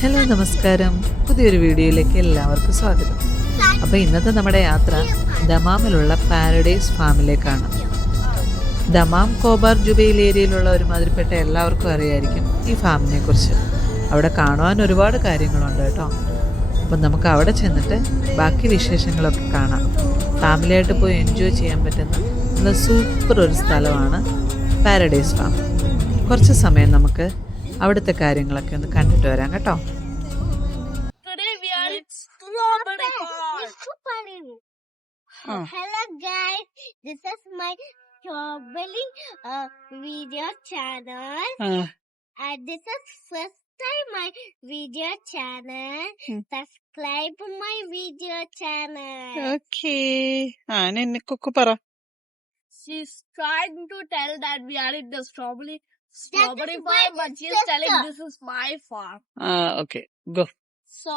ഹലോ നമസ്കാരം, പുതിയൊരു വീഡിയോയിലേക്ക് എല്ലാവർക്കും സ്വാഗതം. അപ്പോൾ ഇന്നത്തെ നമ്മുടെ യാത്ര ദമാമിലുള്ള പാരഡൈസ് ഫാമിലേക്കാണ്. ദമാം കോബാർ ജുബൈൽ ഏരിയയിലുള്ള ഒരുമാതിരിപ്പെട്ട എല്ലാവർക്കും അറിയായിരിക്കും ഈ ഫാമിനെ കുറിച്ച്. അവിടെ കാണുവാൻ ഒരുപാട് കാര്യങ്ങളുണ്ട് കേട്ടോ. അപ്പം നമുക്ക് അവിടെ ചെന്നിട്ട് ബാക്കി വിശേഷങ്ങളൊക്കെ കാണാം. ഫാമിലിയായിട്ട് പോയി എൻജോയ് ചെയ്യാൻ പറ്റുന്ന നല്ല സൂപ്പർ ഒരു സ്ഥലമാണ് പാരഡൈസ് ഫാം. കുറച്ച് സമയം നമുക്ക് അവിടുത്തെ കാര്യങ്ങളൊക്കെ ഒന്ന് കണ്ടിട്ട് വരാം കേട്ടോ. Hello guys, this is my strawberry video channel. And this is first time my video channel. Subscribe my video channel. Okay. Ninikku para. She's trying to tell that we are in the strawberry farm, but she's sister. telling this is my farm. Okay. Go. So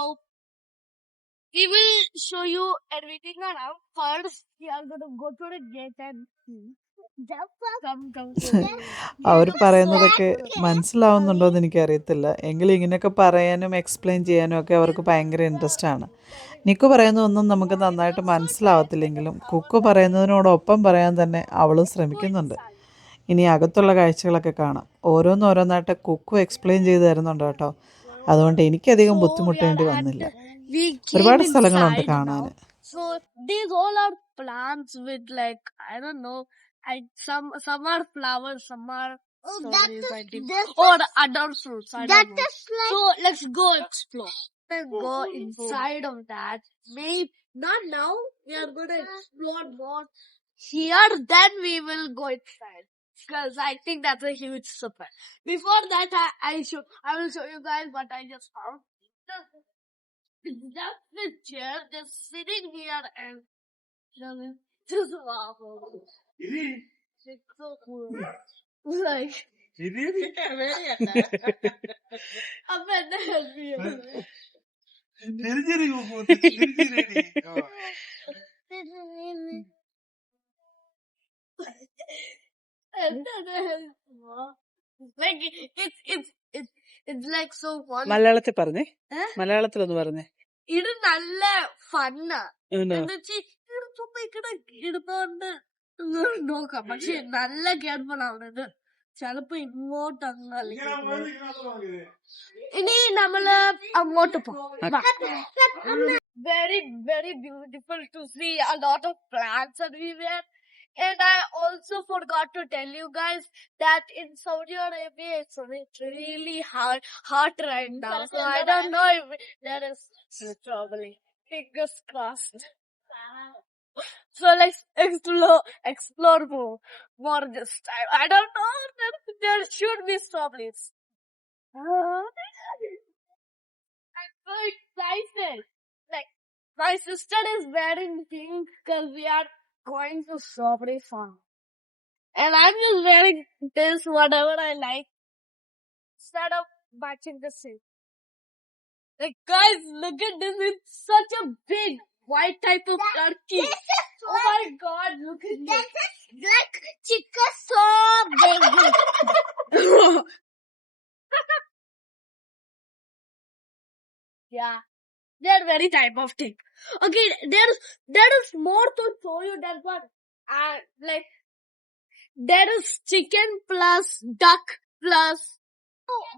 we will show you everything around. First, we are going to go to the gate and come. അവർ പറയുന്നതൊക്കെ മനസ്സിലാവുന്നുണ്ടോ എന്ന് എനിക്കറിയത്തില്ല. എങ്കിലും ഇങ്ങനെയൊക്കെ പറയാനും എക്സ്പ്ലെയിൻ ചെയ്യാനും ഒക്കെ അവർക്ക് ഭയങ്കര ഇൻട്രസ്റ്റ് ആണ്. നിക്കു പറയുന്നതൊന്നും നമുക്ക് നന്നായിട്ട് മനസ്സിലാവത്തില്ലെങ്കിലും കുക്കു പറയുന്നതിനോടൊപ്പം പറയാൻ തന്നെ അവളും ശ്രമിക്കുന്നുണ്ട്. ഇനി അകത്തുള്ള കാഴ്ചകളൊക്കെ കാണാം. ഓരോന്നായിട്ട് കുക്കു എക്സ്പ്ലെയിൻ ചെയ്ത് തരുന്നുണ്ട് കേട്ടോ. അതുകൊണ്ട് എനിക്കധികം ബുദ്ധിമുട്ടേണ്ടി വന്നില്ല. ഒരുപാട് സ്ഥലങ്ങളുണ്ട് കാണാൻ. So these all are plants with like, I don't know, some are flowers, some are strawberries, I think, or other fruits. I don't know. Like So let's go explore. Let's go inside of that. Maybe not now. We are going to explore more here. Then we will go inside because I think that's a huge surprise. Before that, I will show you guys what I just found. Just the chair, just sitting here and just wow. It's so cool. Like, I'm at the help you. Like it's like so fun. മലയാളത്തിൽ പറഞ്ഞേ. ഏ? മലയാളത്തിലൊന്ന് പറഞ്ഞേ. ഇത് നല്ല ഫണ്ണാ എന്നുവെച്ച് ചുമ്മാ ഇങ്ങനെ ഇടുന്നോണ്ട് നോക്കാം. പക്ഷെ നല്ല കേൾഫുൾ ആവണത്. ചിലപ്പോ ഇങ്ങോട്ട് ഇനി നമ്മള് അങ്ങോട്ട് പോകാം. Very, very beautiful to see a lot of plants everywhere. And I also forgot to tell you guys that in Saudi Arabia it's really hot right now. So I don't know if there is strawberry. Fingers crossed. So let's explore more this time. I don't know. There should be strawberries. I'm so excited. Like, my sister is wearing pink because we are going to strawberry farm. And I'm just wearing this, whatever I like, instead of matching the same. Like, guys, look at this. It's such a big white type of turkey. Oh my god, look at this. like chicken so big. Yeah, they're very type of thing. Okay, there is more to show you than what. Like, there is chicken plus duck plus.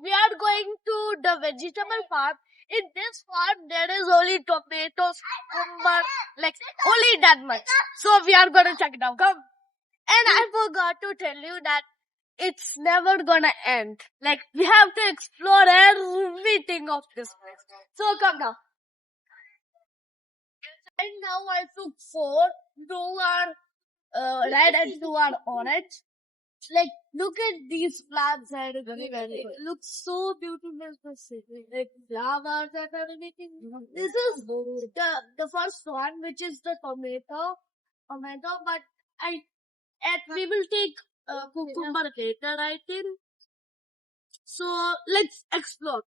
We are going to the vegetable farm. In this farm, there is only tomatoes, cucumber, like only that much. So we are gonna check it out. Come. And I forgot to tell you that it's never gonna end. Like, we have to explore everything of this place. So come now. And now I took 4. 2 are red and 2 are orange. Like, look at these plants and everywhere. It looks so beautiful to see. Like flowers and everything. This is the first one, which is the tomato. But we will take cucumber later, I think. So let's explore.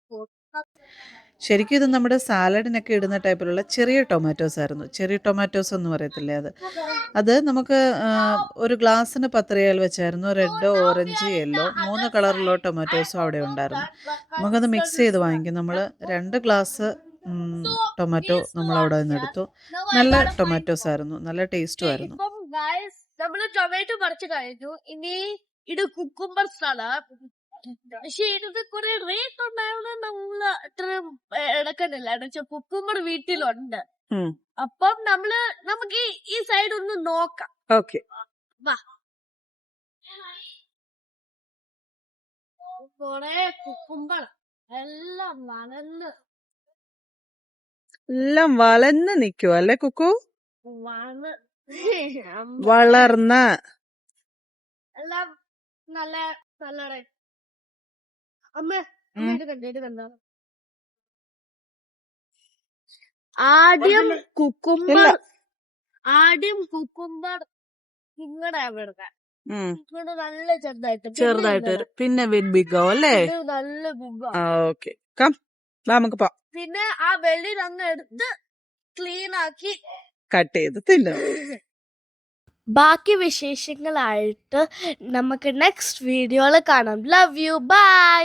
ശരിക്കും ഇത് നമ്മുടെ സാലഡിനൊക്കെ ഇടുന്ന ടൈപ്പിലുള്ള ചെറിയ ടൊമാറ്റോസ് ആയിരുന്നു. ചെറിയ ടൊമാറ്റോസ് എന്ന് പറയത്തില്ലേ അത് നമുക്ക് ഒരു ഗ്ലാസ്സിന് 10 റിയാൽ വെച്ചായിരുന്നു. റെഡ്, ഓറഞ്ച്, യെല്ലോ 3 കളറിലുള്ള ടൊമാറ്റോസും അവിടെ ഉണ്ടായിരുന്നു. നമുക്കത് മിക്സ് ചെയ്ത് വാങ്ങിക്കും. നമ്മൾ 2 ഗ്ലാസ് ടൊമാറ്റോ നമ്മൾ അവിടെ നിന്ന് എടുത്തു. നല്ല ടൊമാറ്റോസ് ആയിരുന്നു, നല്ല ടേസ്റ്റും ആയിരുന്നു. ഇപ്പം ഗൈസ് നമ്മള് ടൊമാറ്റോ പറിച്ചു കഴിഞ്ഞു. ഇനി ഇത് കുക്കുംബർസ് ആണ്. പക്ഷെ ഇതിന് കുറെ റേറ്റ് ഉണ്ടായത് നമ്മള് അത്ര എടുക്കണില്ല. എന്ന് വെച്ചാൽ കുക്കുംബർ വീട്ടിലുണ്ട്. അപ്പം നമുക്ക് ഈ സൈഡ് ഒന്ന് നോക്കാം. ഓക്കെ. വാ. കൊറേ കുക്കുംബർ എല്ലാം വളർന്ന് നിൽക്കുവോ അല്ലേ കുക്കു? വന്ന് വളർന്ന എല്ലാം നല്ല നല്ല അമ്മ ഇത് കണ്ടോ ആദ്യം കുക്കുംബർ ഇങ്ങടെ അവിടെ ഇങ്ങോട്ട് നല്ല ചെറുതായിട്ട് വരും. പിന്നെ ബിഗോ അല്ലേ? നല്ല ബുഗ. ഓക്കെ, കം നമുക്ക് പോവാം. പിന്നെ ആ വെള്ളി അങ്ങ് എടുത്ത് ക്ലീൻ ആക്കി കട്ട് ചെയ്ത് തിന്നു. ബാക്കി വിശേഷങ്ങളായിട്ട് നമുക്ക് നെക്സ്റ്റ് വീഡിയോയിൽ കാണാം. Love you, by.